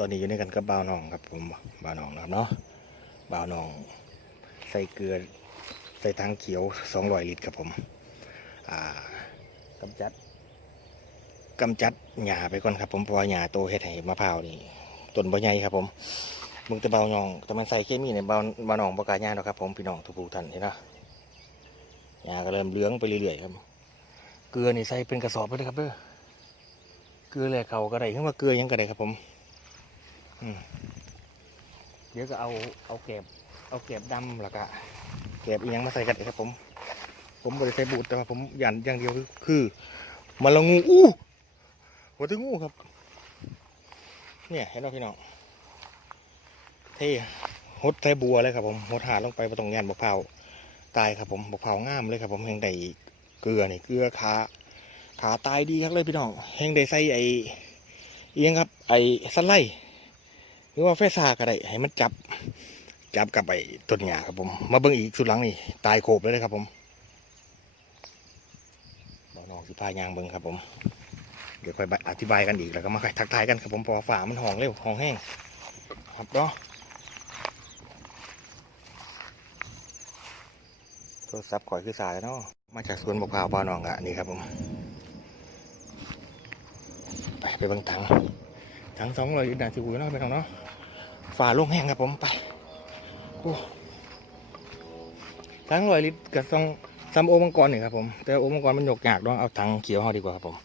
ตอนนี้อยู่ในกันกับบ่าวน้องครับผมบ่าวน้องนะครับเนาะบ่าวน้อง ใส่เกลือใส่ถังเขียว200ลิตรครับผม อ่ากำจัดกำจัดหญ้าไปก่อนครับ ผมเพราะว่าหญ้าโตเฮ็ดให้มะพร้าวนี่ต้นบ่ใหญ่ครับผมมึงแต่บ่าวน้องแต่มันใส่เคมีในยบ่าวบ่าวน้องบ่กล้าหญ้าดอกครับผมพี่น้องทุกผู้ท่านเห็นนะหญ้าก็เริ่มเหลืองไปเรื่อยๆครับ เกลือนี่ใส่เป็นกระสอบไปเลยครับเด้อเกลือแหลกเขาก็ได้ขึ้นมาเกลือยังก็ได้ครับผม เดี๋ยวก็เอาเอาแกบเอาแกบดำแล้วก็แกบอียังมาใส่กันเลยครับผม ผมบริใส่บูทแต่ว่าผมยันอย่างเดียวคือมันละงูอู้หัวถึงงูครับ เนี่ยเห็นไหมพี่น้องเท่หดใส่บัวเลยครับผมหดหาลงไปมาตรงยันบกเผาตายครับผมบกเผางามเลยครับผมแห่งใดเกลือนี่เกลือขาขาตายดีครับเลยพี่น้องแห่งใดใส่ไอเอียงครับ ไอสไลด์ รือว่าเฟซ่าก็ได้ให้มันจับ จับกับไอต้นหญ้าครับผม มาเบิ่งอีกสุดหลังนี่ตายโขบเลยเลยครับผมบ่น้องสิพายางเบิ่งครับผม เดี๋ยวค่อยอธิบายกันอีกแล้วก็มาค่อยทักทายกันครับผมพอฝ่ามันห้องเร็วห้องแห้งครับเนาะโทรศัพท์ข่อยคือสายเนาะมาจากสวนบกพร้าวบ้านนองอะนี่ครับผม ไปไปเบิ่งถัง ถังสองร้อยด่านสิบุยเนาะไปน้องเนาะฝ่าลงแห้งครับผมไปโอ้ถังร้อยลิตรกับต้องซ้ำโอมังกรนี่ครับผม แต่โอมังกรมันหยกหยากต้องเอาถังเขียวห่อดีกว่าครับผม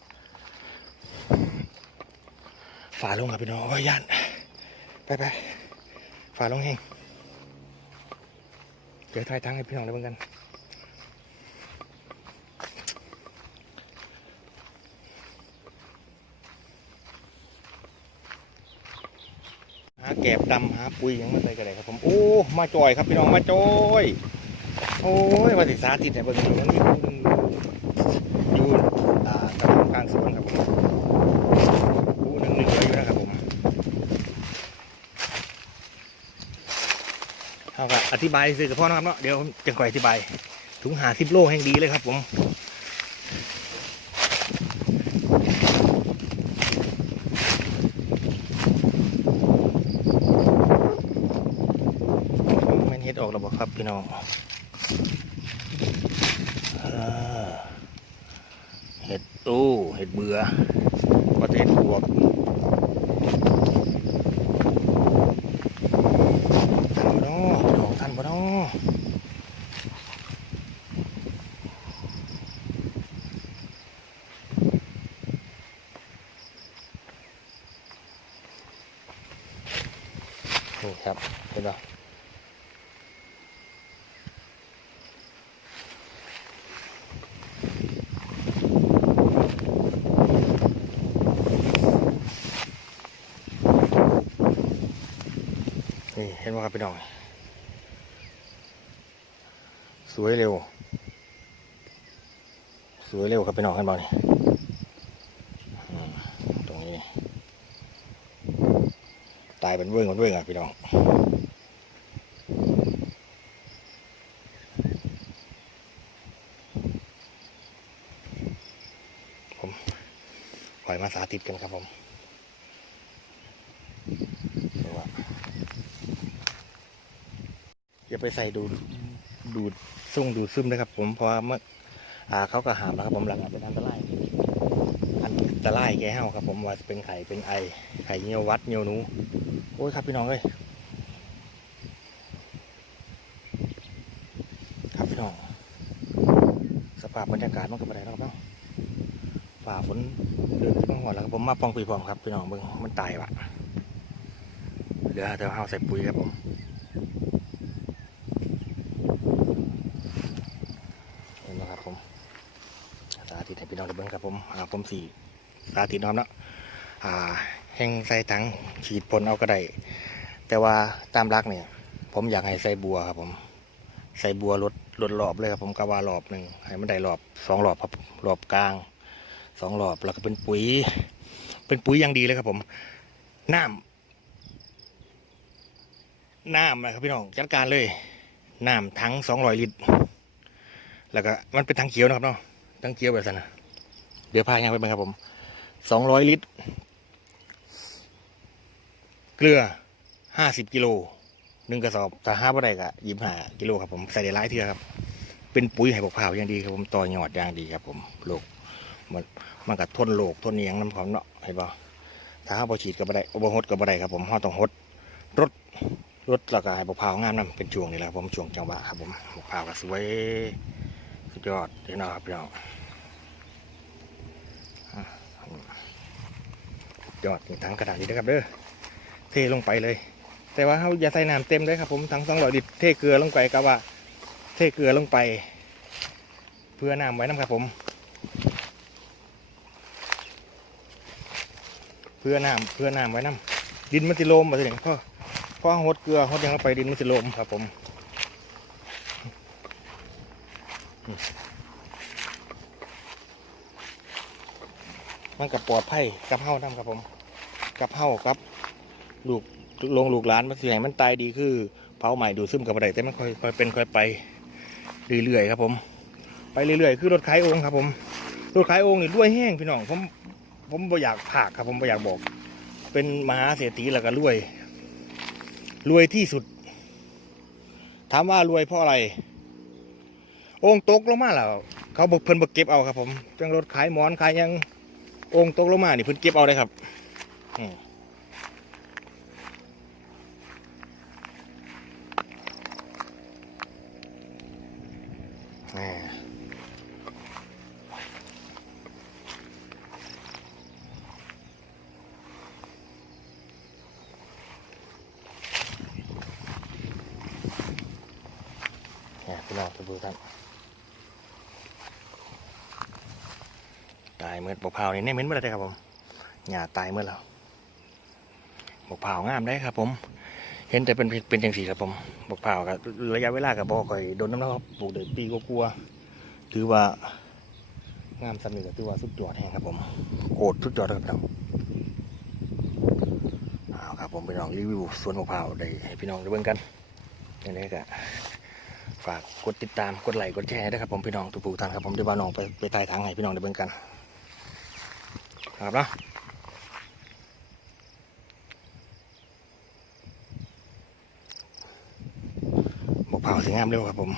ฝาลงครับพี่น้องโอ้ยยันไปไปฝาลงแห้งเดี๋ยวทายทั้งให้พี่น้องได้เบิ่งกัน หาแกบดำหาปุยยังมาใส่กันเลยครับผมโอ้มาจอยครับพี่น้องมาจอยโอ้ยมาศึกษาติดเนี่ยเบิ่งอยู่มันมีคนอยู่ากำลังกลางสวนครับผมผู้หนึ่งหนึ่งอยู่นะครับผมเอาครับอธิบายสื่อกับพ่อนะครับเนาะเดี๋ยวผมจะคอยอธิบายถุงหาสิบโลแห่งดีเลยครับผมแม่นเฮ็ด ออกแล้วบ่ครับพี่น้องเห็ดตู้เห็ดเบื่อประเทศบวกท่านบ่นาะพี่น้องท่านบ่นาะนี่ครับเห็นป่ะ นี่เห็นไหมครับพี่น้อง สวยเร็ว สวยเร็วครับพี่น้องกันบ้างนี่ตรงนี้ ตายเป็นเวิ้งเป็นเวิ้งอะพี่น้องผมปล่อยมาสาธิตกันครับผมดูว่า อย่าไปใส่ดูดดูดซุ่งดูดซึมนะครับ ผมเพราะว่าเมื่ออ่าเขาก็หามแล้วครับผมหลังอาจเป็นอันตรายอันตรายแก่เฮาครับ ผมว่าเป็นไข่เป็นไอไข่เงียววัดเงียวหนูโอ้ยครับพี่น้องเอ้ยครับพี่น้องสภาพบรรยากาศมันก็ไม่ได้แล้วครับเนาะฝ่าฝนเดินขึ้นมาหัวแล้วครับผมมาปองปีพร้อมครับพี่น้องเบิ่งมันตายวะเหลือแต่ว่าเฮาใส่ปุ๋ยครับผม เห็นไหมครับผมสา ธิตให้พี่น้องได้เบิ่งครับผมอ่าผมสีสาธิตน้อมเนาะอ่าแห้งใส่ถังฉีดพ่นเอาก็ได้แต่ว่าตามรักเนี่ย ผมอยากให้ใส่บัวครับผม ใส่บัวลดลดรอบเลยครับผมกะว่ารอบหนึ่งให้มันได้รอบสองรอบครับรอบกลางสองรอบแล้วก็เป็นปุ๋ย เป็นปุ๋ยอย่างดีเลยครับผมน้ำน้ำนะครับพี่น้องจัดการเลยน้ำทั้งสองร้อยลิตร แล้วก็มันเป็นทางเขียวนะครับเนาะ ทางเขียวแบบนั้นนะเดี๋ยวพายางไปบ้างครับผมสองร้อยลิตร เกลือห้าสิบกิโลหนึ่งกระสอบถ้าห้าบ่ได้ก็ยิบห้ากิโลครับผมใส่ได้หลายเทื่อครับ เป็นปุ๋ยให้บกพร้าวอย่างดีครับผมต่อยอดอย่างดีครับผมโลกมันมันก็ทนโลกทนเนียงน้ำของเนาะเห็นป่ถ้าห้าบ่ฉีดก็บ่ได้บ่ฮดก็บ่ได้ครับผมห้าต้องฮดรถรถแล้วก็ให้บกพร้างามนํเป็นช่วงนี่แหละครับผมช่วงจังหวะครับผมบกพร้าวก็สวย ยอดเดี๋ยนะครับพี่น้องยอดถังกระดาษนี้นะครับเด้อเทลงไปเลย แต่ว่าเขาอย่าใส่น้ำเต็มเลยครับผมทั้งสองร้อยลิตรเทเกลือลงไปกับว่า เทเกลือลงไป เพื่อน้ำไว้น้ำครับผม เพื่อน้ำเพื่อน้ำไว้น้ำดินมันสิโลมมาสิเนี่ยพ่อพ่อหดเกลือหดยังลงไปดินมันสิโลมครับผม มันกับปลอดภัยกับเฮ้าน้ำครับผม กับเฮ้ากับลูกลงลูกหลานมันสิให้มันตายดีคือเผาใหม่ดูดซึมกับอะไรแต่มันค่อยค่อยเป็นค่อยไปเรื่อยๆครับผม ไปเรื่อยๆคือรถขายองค์ครับ ผมรถขายองค์นี่รวยแห้งพี่น้องผมผมบ่อยากผากครับผมบ่อยากบอก เป็นมหาเศรษฐีแล้วก็รวย รวยที่สุด ถามว่ารวยเพราะอะไร องค์ตกลงมาแล้วเขาบกเพิ่นบ่เก็บเอาครับ ผมจังรถขายหมอนขายยัง องค์ตกลงมานี่เพิ่นเก็บเอาเลยครับนี่พี่น้องทุกท่าน ตายเมื่อบกเผานี่แน่เหม็นเมื่อไรครับผมหญ้าตายเมื่อแล้วบกเผางามได้ครับ ผม เห็นแต่เป็นเป็นจังสีครับผมบกเผากับระยะเวลากับบอก่อยโดนน้ำเนาะปลูกเดือนปีก็กลัวถือว่างามสำนึกก็ถือว่าสุดยอดแห่งครับ ผมโกรธสุดยอดครับหน้องเอาครับผมไปลองรีวิวสวนบกเผาวได้ให้พี่น้องได้เบิ่งกันอย่างนี้ก็ฝากกดติดตามกดไลค์กดแชร์ด้วยครับผมพี่น้องทุกผู้ท่านครับผมเดี๋ยวบ้านน้องไปไปถ่ายทางให้พี่น้องได้เบิ่งกัน ครับเนาะบอกเผาสวยงามเร็วครับผม